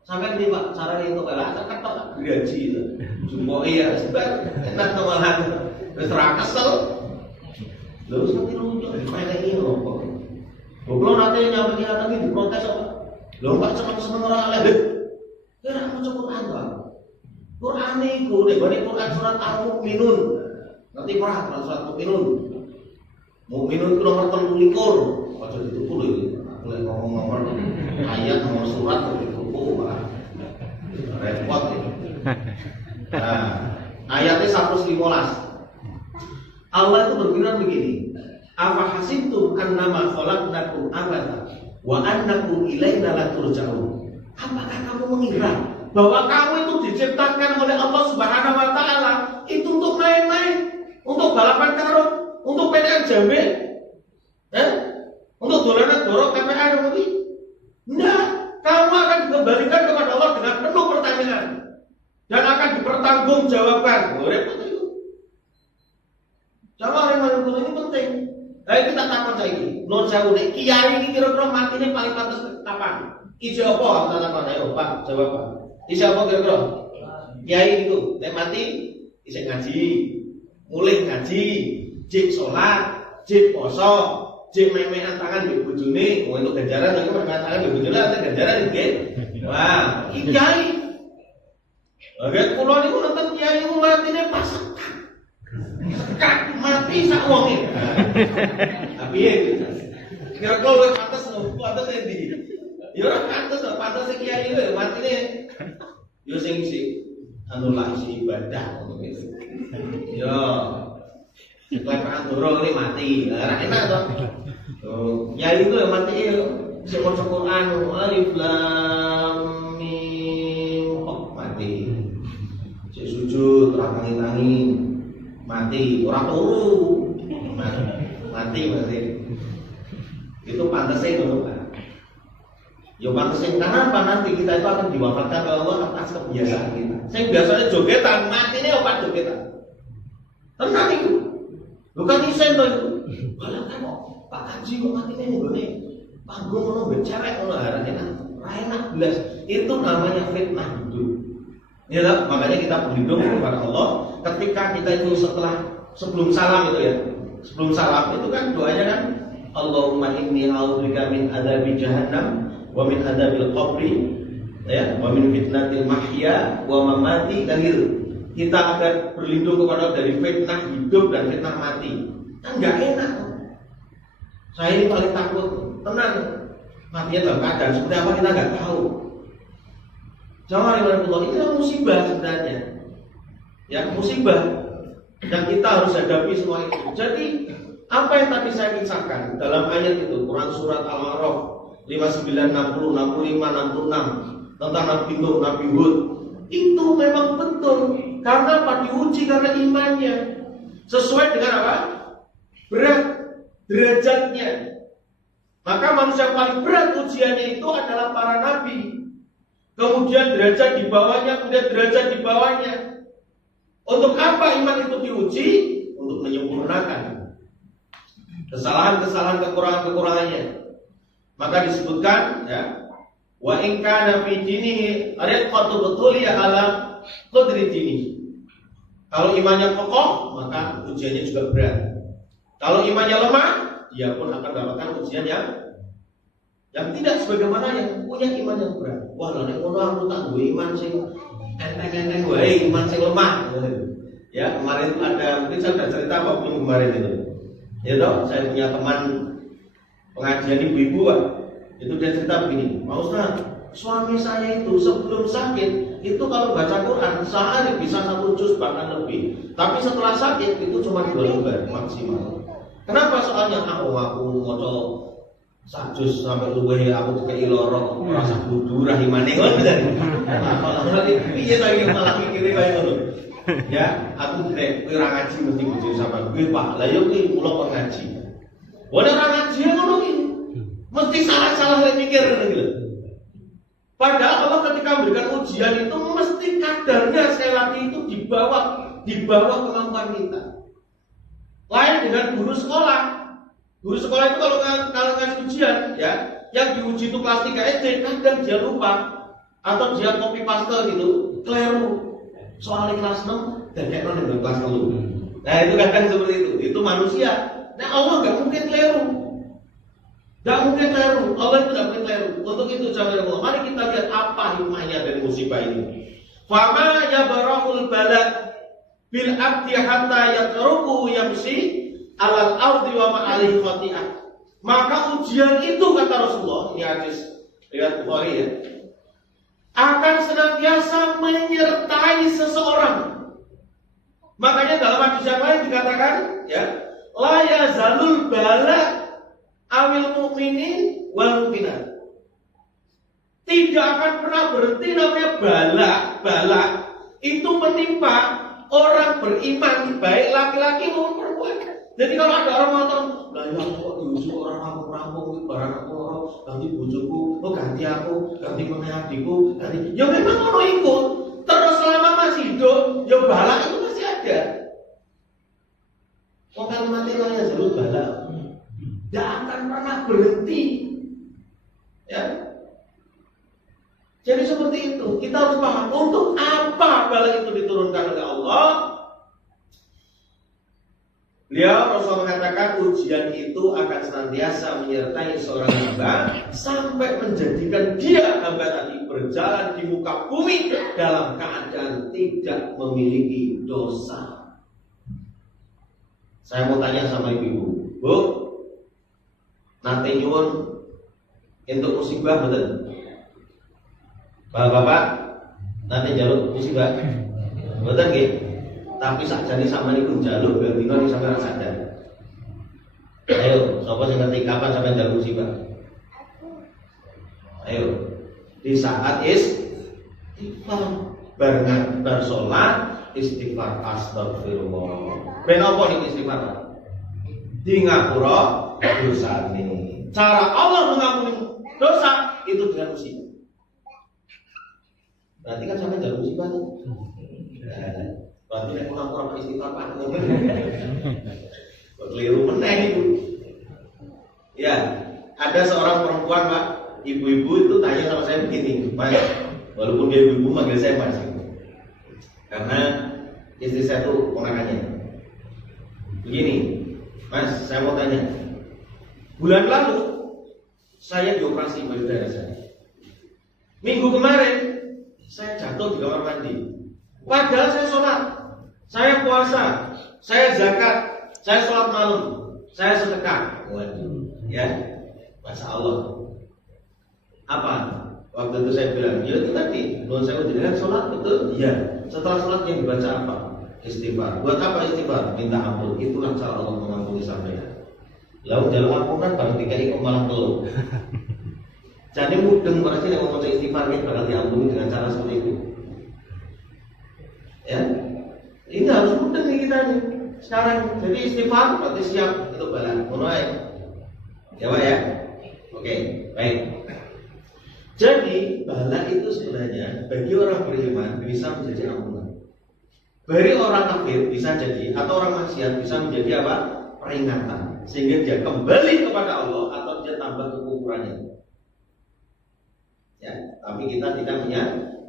sampean iki Pak, carane itu kala ketok gaji itu. Jumbo iya sebar enak to malah. Wis ra kesel. Lha wis ngerti lunyo dipenek iki opo. Goblok nate nyampe anak iki diprotes apa? Lho Pak seneng-seneng ora oleh. Quran Pak. Quran itu, Quran surat Al-Mu'minun. Nanti perang surat Mu'minun. Mu'minun itu nomor 33. Aja dituku lho iki. Aku lek ngomong ayat nomor surat dituku malah repot iki. Nah, ayatnya 115. Allah itu berfirman begini. Afa hasibtum annama khalaqnakum abada wa annakum ilaina la turja'un. Apakah kamu mengira bahwa kamu itu diciptakan oleh Allah Subhanahu wa taala itu untuk main-main, untuk balapan karung, untuk penekan jambe? Untuk dolanan dorong KPA nanti? Enggak, kamu akan dikembalikan kepada Allah dengan penuh pertanyaan dan akan dipertanggungjawabkan. Repot itu. Sama orang yang ini penting. Nah kita takut lagi. Non jauh nih. Kiai ini kira-kira mati ini paling pantas kapan? Isi apa? Kita takut. Ayo Pak, jawab Pak. Isi apa kira-kira? Kiai itu, nek mati isi ngaji, mulai ngaji, jik sholat, jik poso, jik main-mainan tangan di bojone. Untuk ganjaran, itu main tangan di bojone ada ganjaran gitu. Wah, kiai. Oke, kalau ini nonton kiai mati ini pas kak mati sak wonge. Tapi ya kira kalau pantas endi? Ya ora pantas kiai itu matine yo sing anu lah isi ibadah ngono gitu. Yo kelaparan dorong ini mati. Lah enak toh. Kiai itu mati sing maca Quran alif lam mim mati. Sing sujud tangi-tangi mati, orang turu mati itu pantasnya itu Pak. Ya pantasnya karena apa nanti kita itu akan diwafatkan oleh Allah atas kebiasaan kita. Saya biasanya jogetan, mati ini obat jogetan. Tenang itu, bukan isen tuh itu. Kalau kamu Pak Haji kok mati ini nih, panggung mau bercerek mau harapnya enak belas. Itu namanya fitnah hidup. Ya, makanya kita berlindung kepada Allah ketika kita itu sebelum salam itu ya. Sebelum salam itu kan doanya kan Allahumma inni a'udzubika min adzabi jahannam wa min adzabil qabri ya, wa min fitnatil mahya wa mamati kan gitu. Kita akan berlindung kepada dari fitnah hidup dan fitnah mati. Kan enggak enak. Saya ini paling takut, tenang. Matinya dalam keadaan seperti apa kita enggak tahu. Jangan ini adalah musibah sebenarnya. Ya, musibah. Dan kita harus hadapi semua itu. Jadi, apa yang tadi saya kisahkan dalam ayat itu, Quran surat Al-A'raf 59, 60, 65, 66 tentang Nabi Nuh, Nabi Hud, itu memang betul. Karena apa? Diuji karena imannya. Sesuai dengan apa? Berat derajatnya. Maka manusia yang paling berat ujiannya itu adalah para nabi. Kemudian derajat di bawahnya, kemudian derajat di bawahnya. Untuk apa iman itu diuji? Untuk menyempurnakan kesalahan-kesalahan, kekurangan-kekurangannya. Maka disebutkan ya, wa in kana fi dinihi riqqatu betul ya ala qadri dinihi. Kalau imannya kokoh, maka ujiannya juga berat. Kalau imannya lemah, dia pun akan mendapatkan ujian yang tidak sebagaimana yang punya iman yang berat. Wah, nek ngono aku tak duwe iman sing enteng-enteng wae, iman sing lemah. Ya, kemarin itu ada, mungkin saya sudah cerita waktu kemarin itu. Ya toh, saya punya teman pengajian ibu-ibu, Pak. Itu dia cerita begini, Pak Ustaz, suami saya itu sebelum sakit itu kalau baca Quran sehari bisa 1 juz bahkan lebih. Tapi setelah sakit itu cuma 2 lembar maksimal. Kenapa? Soalnya aku maca sajus sampai luweh aku dikei loro rasa kudu rahimane ngono kan. Kalau piye ta iki malah mikire kaya ngono. Ya, aku nek kowe ora ngaji mesti bojo sampe kowe Pak. Lah yo kuwi kula kok ngaji. Wong ora ngaji ngono iki. Mesti salah-salah lek mikir ngono iki lho. Padahal Allah ketika memberikan ujian itu mesti kadarnya sekali lagi itu di bawah kemampuan kita. Lain dengan guru sekolah. Guru sekolah itu kalau ngasih ujian, ya, yang diuji itu kelas 3 SD, kadang dia lupa atau dia copy paste gitu, keliru. Soalnya kelas 6 dan kayak orang yang kelas 3. Nah itu kadang seperti itu. Itu manusia. Nah Allah nggak mungkin keliru. Nggak mungkin keliru. Allah itu nggak mungkin keliru. Untuk itu jangan Allah. Mari kita lihat apa hikmahnya dari musibah ini. Fama yabarahul bala bil abdi hatta yatruku yamsi alal ardi wa ma'alih khati'ah. Maka ujian itu, kata Rasulullah, ini hadis riwayat Bukhari ya, akan senantiasa menyertai seseorang. Makanya dalam hadis yang lain dikatakan ya, la yazalul bala awil mu'minin wal mu'minat. Tidak akan pernah berhenti namanya bala itu menimpa orang beriman, baik laki-laki maupun perempuan. Jadi kalau ada orang mengatakan, lah ya kok diusul orang rampung barang aku orang ganti bojoku, ganti aku, ganti adikku, ganti. Ya memang ono ikut. Terus selama masih hidup, ya bala itu masih ada. Orang mati lah ya jalur bala. Tidak akan pernah berhenti. Ya. Jadi seperti itu, kita harus paham untuk apa bala itu diturunkan oleh Allah. Beliau Rasul mengatakan ujian itu akan senantiasa menyertai seorang hamba sampai menjadikan dia hamba tadi berjalan di muka bumi dalam keadaan tidak memiliki dosa. Saya mau tanya sama ibu-ibu, Bu, nanti nyuwun untuk musibah betul? Bapak-bapak nanti jalur musibah betul nggih? Tapi sakjane sampean iku njaluk ben dina iki sampean sadar. Ayo, sapa sing ngerti kapan sampean njaluk musibah? Ayo. Di saat istighfar, bar salat istighfar astagfirullah. Ben apa niki istighfar? Di ngapura dosane. Cara Allah mengampuni dosa itu dengan musibah. Berarti kan sampean njaluk musibah tuh. Berarti nek kurang-kurang istighfar Pak. Keliru meneh itu. Ya, ada seorang perempuan Pak, ibu-ibu itu tanya sama saya begini, Mas, walaupun dia ibu-ibu manggil saya Mas. Karena istri saya itu ponakannya. Begini, Mas, saya mau tanya. Bulan lalu saya dioperasi payudara saya. Minggu kemarin saya jatuh di kamar mandi. Padahal saya sholat, saya puasa, saya zakat, saya sholat malam, saya sedekah. Waduh, ya, Masya Allah. Apa? Waktu itu saya bilang, ya itu tadi, menurut saya dengan sholat betul, iya. Setelah sholat yang dibaca apa? Istighfar. Buat apa istighfar? Minta ampun. Itulah cara Allah mengampuni sampean. Lalu dalam ampunan baru dikai malah telur. Jadi mudeng berarti yang mau istighfar ini bakal diampuni dengan cara seperti itu. Ya, ini harus mudah nih kita nih sekarang. Jadi istighfar berarti siap untuk bala. Mulai, ya Pak ya. Oke, baik. Jadi bala itu sebenarnya bagi orang beriman bisa menjadi ampunan. Bagi orang kafir bisa jadi, atau orang maksiat bisa menjadi apa? Peringatan, sehingga dia kembali kepada Allah atau dia tambah kekufurannya. Ya, tapi kita tidak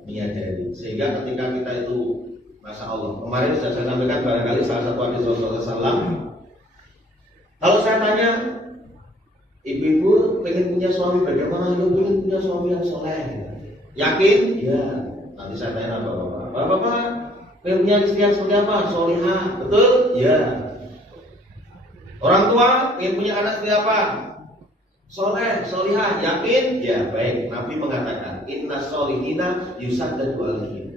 menyadari. Sehingga ketika kita itu, Masya Allah, kemarin sudah saya sampaikan barangkali salah satu hadis Rasulullah SAW. Kalau saya tanya, ibu-ibu pengen punya suami bagaimana? Ibu pengen punya suami yang soleh. Yakin? Ya. Nanti saya tanya bapak-bapak pengen punya istri yang seperti apa? Solehah. Betul? Ya. Orang tua pengen punya anak seperti apa? Soleh, solihah. Yakin? Ya. Baik. Nabi mengatakan, inna solihina yusaddadu alaihim.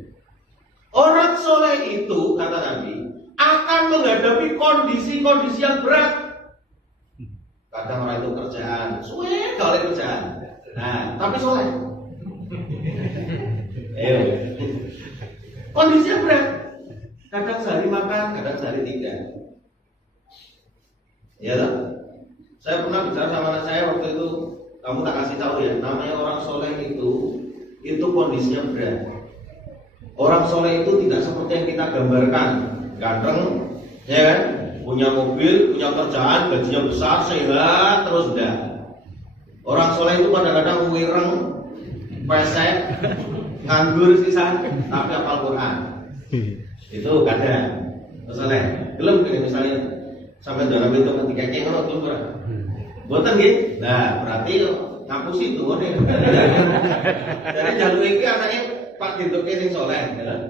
Orang soleh itu, kata Nabi, akan menghadapi kondisi-kondisi yang berat. Kadang orang itu kerjaan, suwe kalau kerjaan. Nah, tapi soleh. Kondisinya berat. Kadang sehari makan, kadang sehari tidak. Ya lah. Saya pernah bicara sama anak saya waktu itu, kamu tak kasih tahu ya, namanya orang soleh itu kondisinya berat. Orang soleh itu tidak seperti yang kita gambarkan, ganteng, ya kan? Punya mobil, punya kerjaan, gajinya besar, sehat, terus dah. Orang soleh itu kadang-kadang wireng, pesek, nganggur sisa, tapi hafal Quran. Itu kadang soleh. Belum gini misalnya sampai dalam itu ketika kayak ngono tuh Quran. Boten nggih. Nah, berarti ngampus itu. Jadi jalur iki anaknya Pak Dito ini soleh, ya.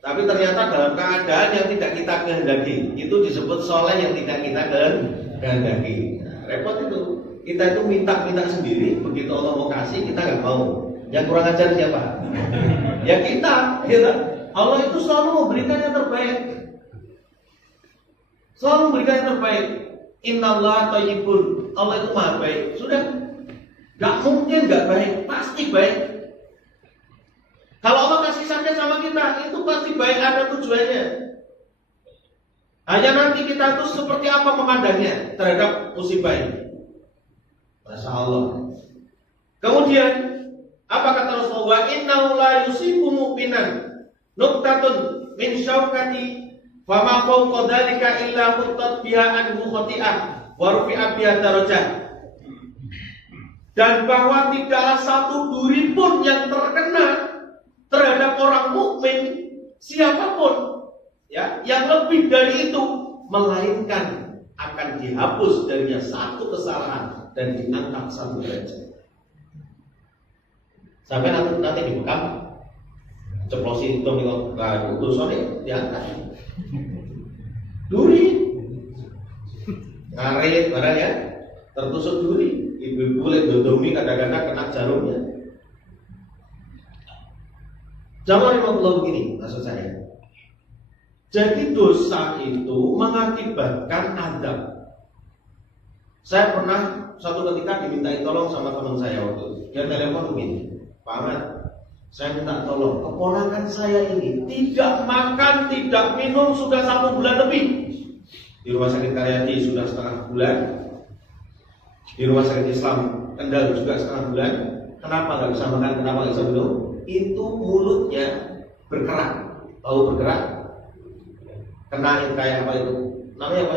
Tapi ternyata dalam keadaan yang tidak kita kehendaki, itu disebut soleh yang tidak kita kehendaki. Nah, repot itu. Kita itu minta sendiri, begitu Allah mau kasih kita nggak mau. Yang kurang ajar siapa? Ya kita, gitu. Allah itu selalu memberikan yang terbaik. Selalu memberikan yang terbaik. Innallaha thayyibun. Allah itu maha baik. Sudah, nggak mungkin nggak baik, pasti baik. Kalau Allah kasih sakit sama kita, itu pasti baik, ada tujuannya. Hanya nanti kita itu seperti apa memandangnya terhadap musibah ini. Masya Allah. Kemudian apa kata Rasulullah? Innahu la yusibu mu'minan nuqtatun min syaukati fama fawqa dzalika illa huttat biha anhu khati'ah wa rufi'a biha darajah. Dan bahwa tidaklah satu duri pun yang terkena terhadap orang mukmin siapapun ya yang lebih dari itu melainkan akan dihapus darinya satu kesalahan dan diangkat satu derajat. Sampai nanti di bekam ceplosin itu kalau dosanya diangkat. Duri ngarit barang ya tertusuk duri, ibu-ibu lihat dodomi kadang-kadang kena jarumnya. Jangan memang begini maksud saya. Jadi dosa itu mengakibatkan adab. Saya pernah suatu ketika dimintai tolong sama teman saya waktu itu. Dia telepon begini, Pak Ahmad, saya minta tolong, keponakan saya ini tidak makan, tidak minum sudah 1 bulan lebih. Di rumah sakit Karyadi sudah setengah bulan. Di rumah sakit Islam Kendal juga setengah bulan. Kenapa nggak bisa makan? Kenapa nggak bisa minum? Itu mulutnya berkerak, tahu bergerak? Kena yang kayak apa itu? Namanya apa?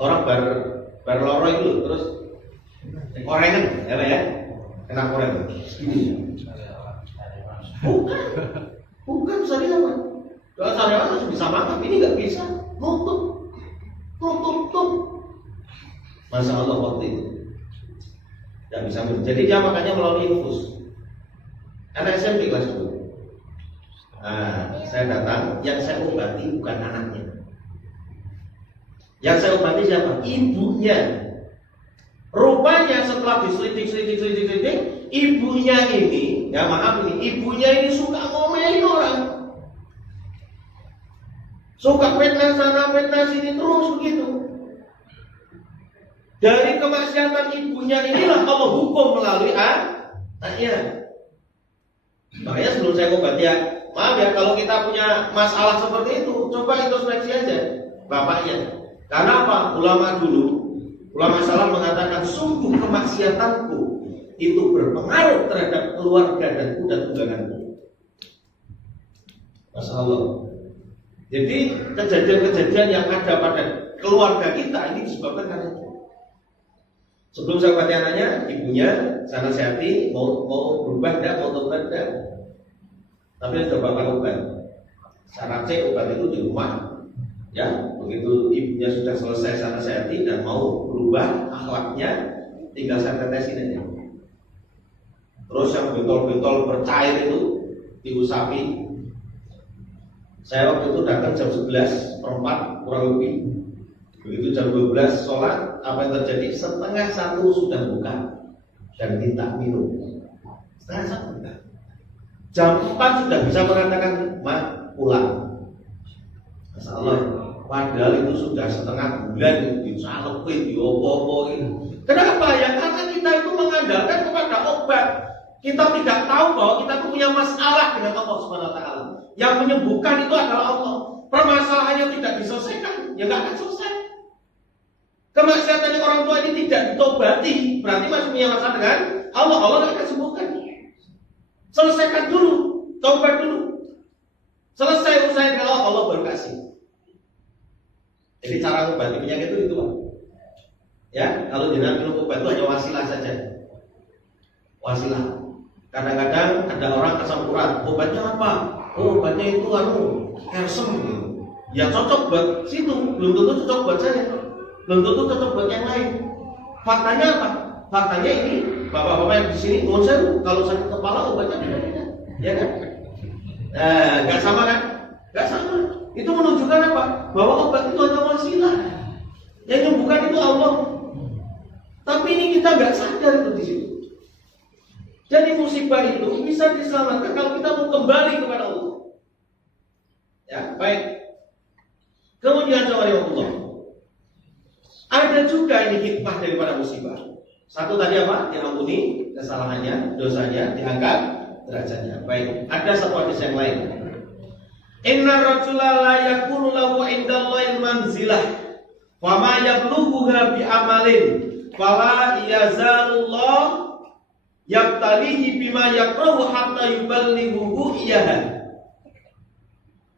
Orang berloro itu, terus korengan, ya Pak ya? Kena korengan. Bukan sariawan. Kalau sariawan masih bisa makan, ini nggak bisa. Nutup. Masya Allah waktu itu. Nggak bisa minum. Jadi dia makannya melalui infus. Anak SMP kelas 2. Nah, saya datang, yang saya obati bukan anaknya. Yang saya obati siapa? Ibunya. Rupanya setelah diselidik, ibunya ini, ya maaf ini, ibunya ini suka ngomelin orang. Suka fitnah sana, fitnah sini, terus begitu. Dari kemaksiatan ibunya inilah Allah hukum melalui anaknya. Makanya sebelum saya ngobat ya, maaf ya kalau kita punya masalah seperti itu, coba introspeksi aja bapaknya. Karena apa? Ulama salaf mengatakan sungguh kemaksiatanku itu berpengaruh terhadap keluarga dan tungganganku. Masya Allah. Jadi kejadian-kejadian yang ada pada keluarga kita ini disebabkan karena itu. Sebelum saya obati anaknya, ibunya saya nasihati mau berubah enggak, mau tobat enggak. Tapi sudah bakal obat. Syaratnya obat itu di rumah. Ya, begitu ibunya sudah selesai saya nasihati dan mau berubah akhlaknya, tinggal saya tetesin aja. Terus yang bentol-bentol bercair itu diusapi. Saya waktu itu datang jam 11:04 kurang lebih. Begitu jam 12 sholat, apa yang terjadi? 12:30 sudah buka dan minta minum. 12:30 buka. Jam 4 sudah bisa mengatakan, "Ma, pulang." Masya Allah. Padahal itu sudah setengah bulan disalupin, diopo-opoin. Kenapa ya? Karena kita itu mengandalkan kepada obat. Kita tidak tahu bahwa kita punya masalah dengan Allah Subhanahu wa taala. Yang menyembuhkan itu adalah Allah. Permasalahannya tidak diselesaikan, ya nggak akan selesai. Kemaksiatan yang orang tua ini tidak ditobati, berarti masih punya masalah dengan Allah. Allah nggak akan sembuhkan. Selesaikan dulu, tobat dulu. Selesai usaha dengan Allah baru kasih. Jadi cara mengobati penyakit itu Pak. Ya, kalau jenengan minum obat itu hanya wasilah saja. Wasilah. Kadang-kadang ada orang asam urat, obatnya apa? Oh, obatnya itu kalsium gitu. Ya cocok buat situ, belum tentu cocok buat saya. Belum tentu cocok buat yang lain. Faktanya apa? Faktanya ini, bapak-bapak yang di sini, kalau sakit kepala obatnya beda-beda. Ya kan? Nggak sama kan? Nggak sama. Itu menunjukkan apa? Bahwa obat itu hanya wasilah. Yang menyembuhkan itu Allah. Tapi ini kita nggak sadar itu di situ. Jadi musibah itu bisa diselamatkan kalau kita mau kembali kepada Allah. Ya, baik. Kemudian Allah. Ada juga ini hikmah daripada musibah. Satu tadi apa? Diampuni kesalahannya, dosanya, diangkat derajatnya. Baik. Ada satu hadis yang lain. Inna rajula la yakunu lahu indallahi manzilah wa ma yablughuha bi amalin fala yazalullah yabtalihi bima yakrahu hatta yuballighuhu iyaha.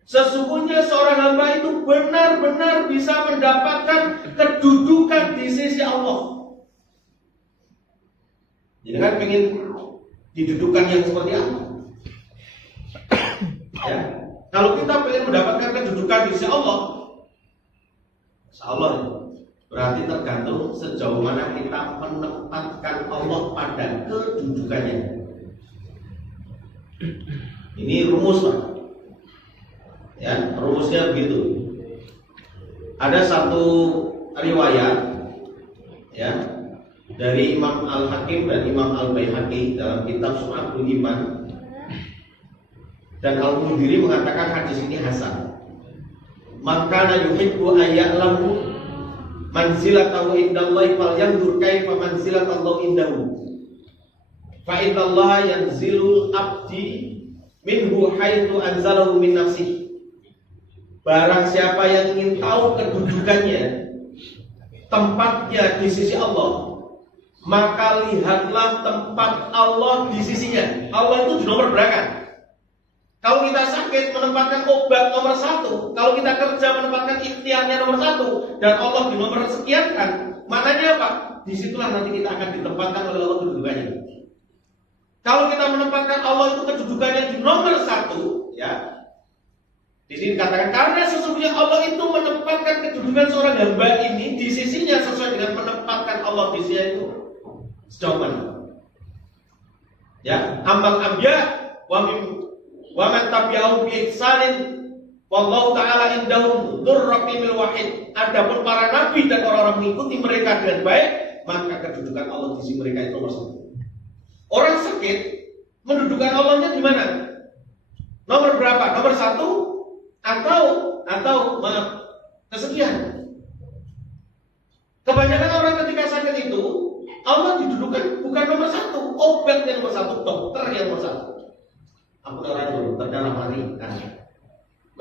Sesungguhnya seorang hamba itu benar-benar bisa mendapatkan kedudukan di sisi Allah. Jadi kan pengen didudukan yang seperti apa? Ya. Kalau kita pengen mendapatkan kedudukan di sisi Allah, insya Allah berarti tergantung sejauh mana kita menempatkan Allah pada kedudukannya. Ini rumus Pak. Ya, rumusnya begitu. Ada satu riwayat ya dari Imam Al-Hakim dan Imam Al-Baihaqi dalam kitab Syu'abul Iman, dan Al-Mundhiri mengatakan hadis ini hasan. Maka yuhibbu ayya'lamu manzilatahu indallahi falyanzur kaifa manzilatallahi indahu. Fa innallaha yanzilul abdi minhu haitsu anzalahu min nafsihi. Barang siapa yang ingin tahu kedudukannya, tempatnya di sisi Allah, maka lihatlah tempat Allah di sisinya. Allah itu di nomor berapa? Kalau kita sakit menempatkan obat nomor 1, kalau kita kerja menempatkan ikhtiarnya nomor 1, dan Allah di nomor sekian kan, maknanya apa? Disitulah nanti kita akan ditempatkan oleh Allah kedudukannya. Kalau kita menempatkan Allah itu kedudukannya di nomor 1, ya. Di sini dikatakan karena sesungguhnya Allah itu menempatkan kedudukan seorang hamba ini di sisinya sesuai dengan menempatkan Allah di sisinya itu sejauh mana. Ya, amal anbiya wa man tabi'ahu bi ihsanin wallahu ta'ala indahum dzurraqimil wahid. Adapun para nabi dan orang-orang mengikuti mereka dengan baik, maka kedudukan Allah di sisi mereka itu nomor 1. Orang sakit mendudukan Allahnya di mana? Nomor berapa? Nomor 1 atau maaf, kesekian. Kebanyakan orang ketika sakit itu Allah didudukan bukan nomor 1, obat yang nomor 1, dokter yang nomor 1. Aku orang dokter darah mari, bukan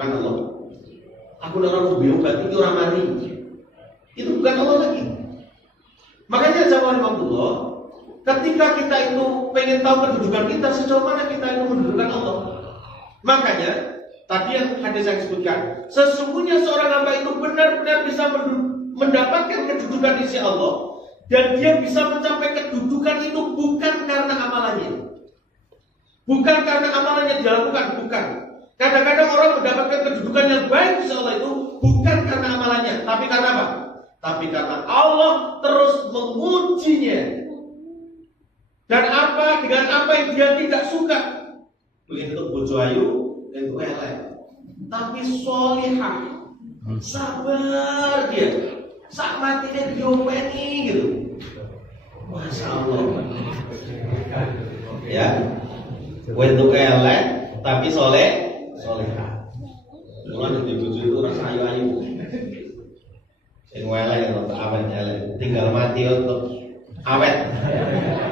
Allah. Aku orang obat itu orang mari, itu bukan Allah lagi. Makanya jawab Allah, ketika kita itu pengen tahu kedudukan kita, sejauh mana kita itu mendudukan Allah. Makanya tadi yang hadis yang disebutkan, sesungguhnya seorang hamba itu benar-benar bisa mendapatkan kedudukan di sisi Allah, dan dia bisa mencapai kedudukan itu bukan karena amalannya, bukan karena amalannya dilakukan, bukan. Kadang-kadang orang mendapatkan kedudukan yang baik di sisi Allah itu bukan karena amalannya, tapi karena apa? Tapi karena Allah terus mengujinya. Dan apa dengan apa yang dia tidak suka. Begitu bojo ayu, itu elek, tapi solihah, sabar dia, sak matinya diopeni gitu. Masya Allah. Ya, itu elek, tapi solihah. Mulai di bojo itu rasa ayu-ayu. Yang elek untuk awet elek, tinggal mati untuk awet.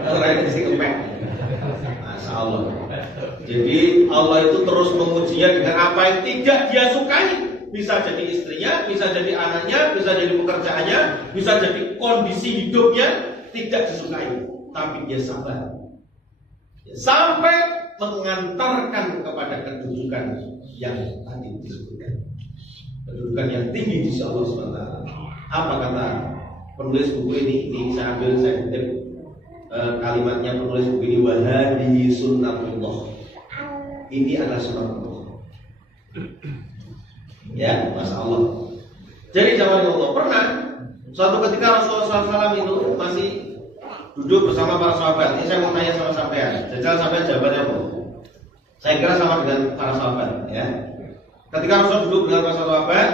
Orang itu kempek. Masya Allah. Jadi Allah itu terus mengujinya dengan apa yang tidak dia sukai. Bisa jadi istrinya, bisa jadi anaknya, bisa jadi pekerjaannya, bisa jadi kondisi hidupnya tidak disukai, tapi dia sabar sampai mengantarkan kepada kedudukan yang tadi disebutkan, kedudukan yang tinggi di sisi Allah SWT. Apa kata penulis buku ini saya ambil, saya kutip kalimatnya penulis buku ini, wahadihi sunnatullah. Ini adalah sunnatullah. Ya, Masya Allah. Jadi zaman Allah pernah suatu ketika Rasulullah SAW itu masih duduk bersama para sahabat. Ini saya mau tanya sama sampean. Jajal sampean jawabannya apa? Saya kira sama dengan para sahabat, ya. Ketika Rasul duduk dengan para sahabat,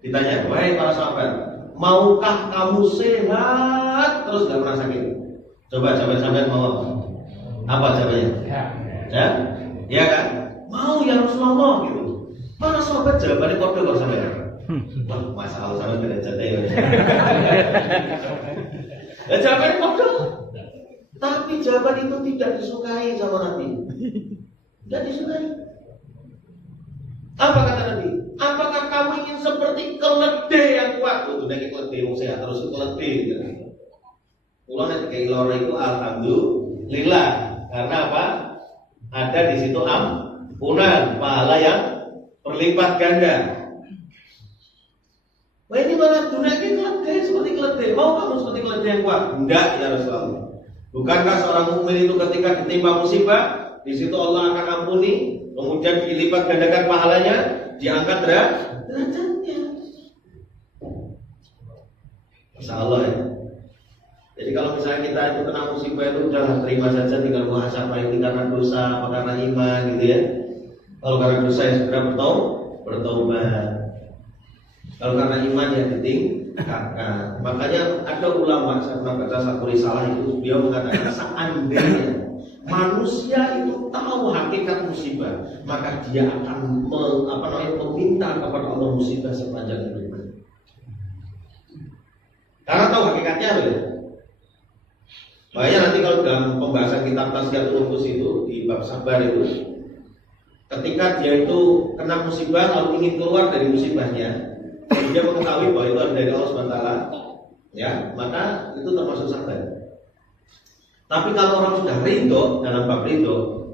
ditanya, wahai para sahabat, maukah kamu sehat terus nggak pernah sakit? Coba sahabat mau apa? Apa jawabannya? Ya, ya kan? Mau ya Rasulullah gitu. Para sahabat jawabannya kode kok sampai. Wah, masalah sama dengan jatah ya. Ya jawabannya kode. Tapi jawaban itu tidak disukai sama Nabi. Tidak disukai. Apa kata Nabi? Apakah kamu ingin seperti keledai yang kuat? Tuh, nek keledai wong sehat terus keledai gitu. Kula nek kayak loro itu alhamdulillah. Karena apa? Ada di situ ampunan, pahala yang berlipat ganda. Wah ini malah dunanya keledai seperti keledai. Mau kamu seperti keledai yang kuat? Enggak ya Rasulullah. Bukankah seorang mukmin itu ketika ditimpa musibah, di situ Allah akan ampuni, kemudian dilipat gandakan pahalanya, diangkat derajatnya. Masya Allah ya. Jadi kalau misalnya kita itu kena musibah itu udahlah terima saja, tinggal muhasabah ini karena dosa apa karena iman gitu ya. Kalau karena dosa ya segera bertaubat. Kalau karena iman ya ditingkatkan. Makanya ada ulama, saya pernah baca satu risalah itu, dia mengatakan seandainya manusia itu tahu hakikat musibah, maka dia akan meminta kepada Allah musibah sepanjang hidupnya. Karena tahu hakikatnya ya. Makanya nanti kalau dalam pembahasan kitab Tazkiyatul Nufus itu di bab sabar itu, ketika dia itu kena musibah lalu ingin keluar dari musibahnya, dia mengetahui bahwa itu dari Allah SWT, ya, maka itu termasuk sabar. Tapi kalau orang sudah ridho dalam bab ridho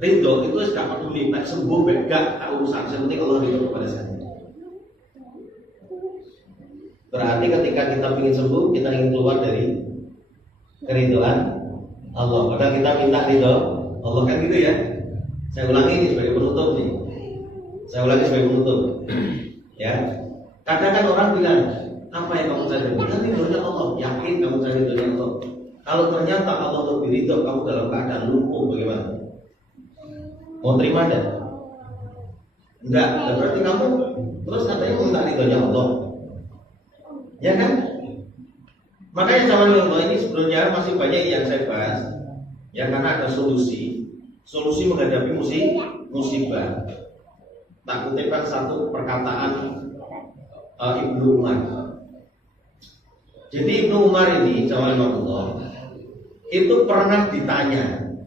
itu sudah peduli, nak sembuh enggak tak urusan, seperti Allah ridho kepada saya. Berarti ketika kita ingin sembuh, kita ingin keluar dari keridhaan Allah. Padahal kita minta ridho Allah kan gitu ya. Saya ulangi ini sebagai penutup nih. Ya. Kadang kan orang bilang, apa yang kamu cari? Kan ridhonya Allah. Yakin kamu cari ridhonya Allah. Kalau ternyata Allah lebih ridho, kamu dalam keadaan lumpuh bagaimana? Mau terima enggak? Enggak. Berarti kamu terus katanya minta ridhonya Allah. Ya kan? Makanya zaman Allah ini sebenarnya masih banyak yang saya bahas, ya karena ada solusi menghadapi musibah. Tak kutipkan satu perkataan Ibnu Umar. Jadi Ibnu Umar ini zaman Allah itu pernah ditanya,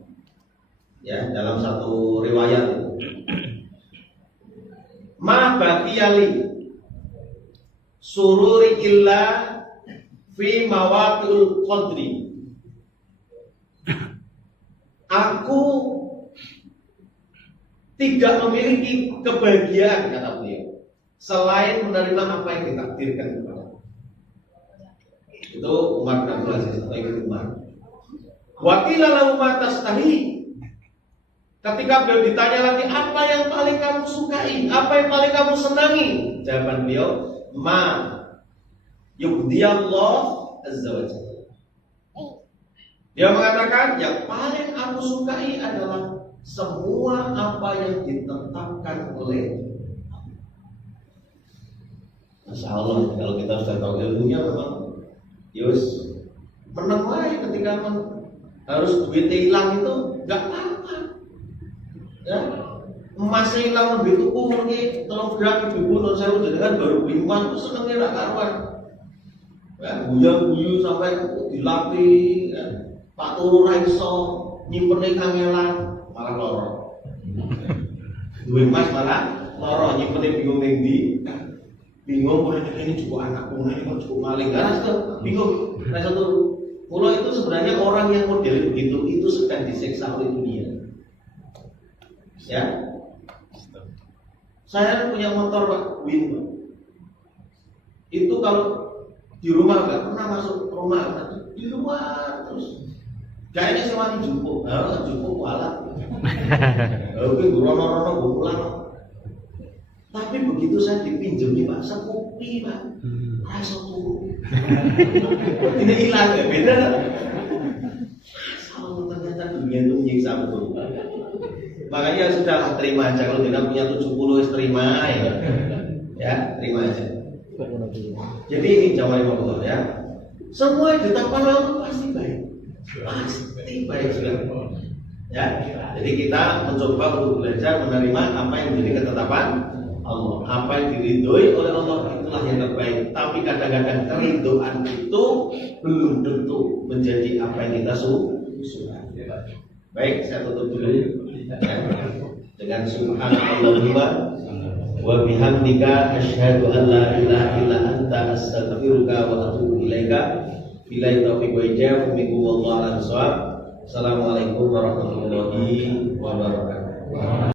ya dalam satu riwayat itu, ma baqiyali sururi illa fi mawatul qadri. Aku tidak memiliki kebahagiaan, kata beliau, selain menerima apa yang ditakdirkan kepada. Itu Umar bin Abdul Aziz atau Ibnu Umar. Wa qila lahu ma tastahi. Ketika beliau ditanya lagi, apa yang paling kamu sukai, apa yang paling kamu senangi? Jawaban beliau, ma yughdiyallah azza wa jalla. Dia mengatakan yang paling aku sukai adalah semua apa yang ditetapkan oleh Allah. Masya Allah, kalau kita sudah tahu ilmunya memang Yus menang aja ketika harus duit hilang itu nggak apa-apa. Ya, emasnya hilang lebih tuku mungkin tolong gram ibu non saya udah dengan baru beli emas itu senengnya nggak karuan. Ya, guyu sampai dilapi, ya. Pak Turu raiso nyimpen kangelan malah loro. Duit emas malah loro nyimpen bingung ngendi. Bingung ini cukup anakku ini kok cukup maling. Karena itu bingung. Nah satu pulau itu sebenarnya orang yang model begitu itu sedang disiksa oleh dunia. Ya, saya punya motor Pak Win. Itu kalau di rumah nggak pernah masuk rumah, di luar terus. Kayaknya saya mati jupuk, jupuk walat. Oke, rono-rono gue pulang. Tapi begitu saya dipinjemi Pak, sepupi Pak, rasa turu. Ini hilang ya, beda. Ternyata dunia itu menyiksa betul. Makanya sudah terima aja, kalau tidak punya 70 terima ya. Ya, terima aja. Jadi ini jamaah ya. Semua ditetapkan Allah pasti baik. Pasti baik sudah. Ya. Jadi kita mencoba untuk belajar menerima apa yang menjadi ketetapan Allah. Apa yang diridhoi oleh Allah itulah yang terbaik. Tapi kadang-kadang keridhaan itu belum tentu menjadi apa yang kita suka. Baik, saya tutup dulu ya. Dengan subhanallah wa bihamdika asyhadu an la ilaha illa anta astaghfiruka wa atubu ilaika. Billahi taufiq wa hidayah minkum wallahu a'lam. Assalamualaikum warahmatullahi wabarakatuh.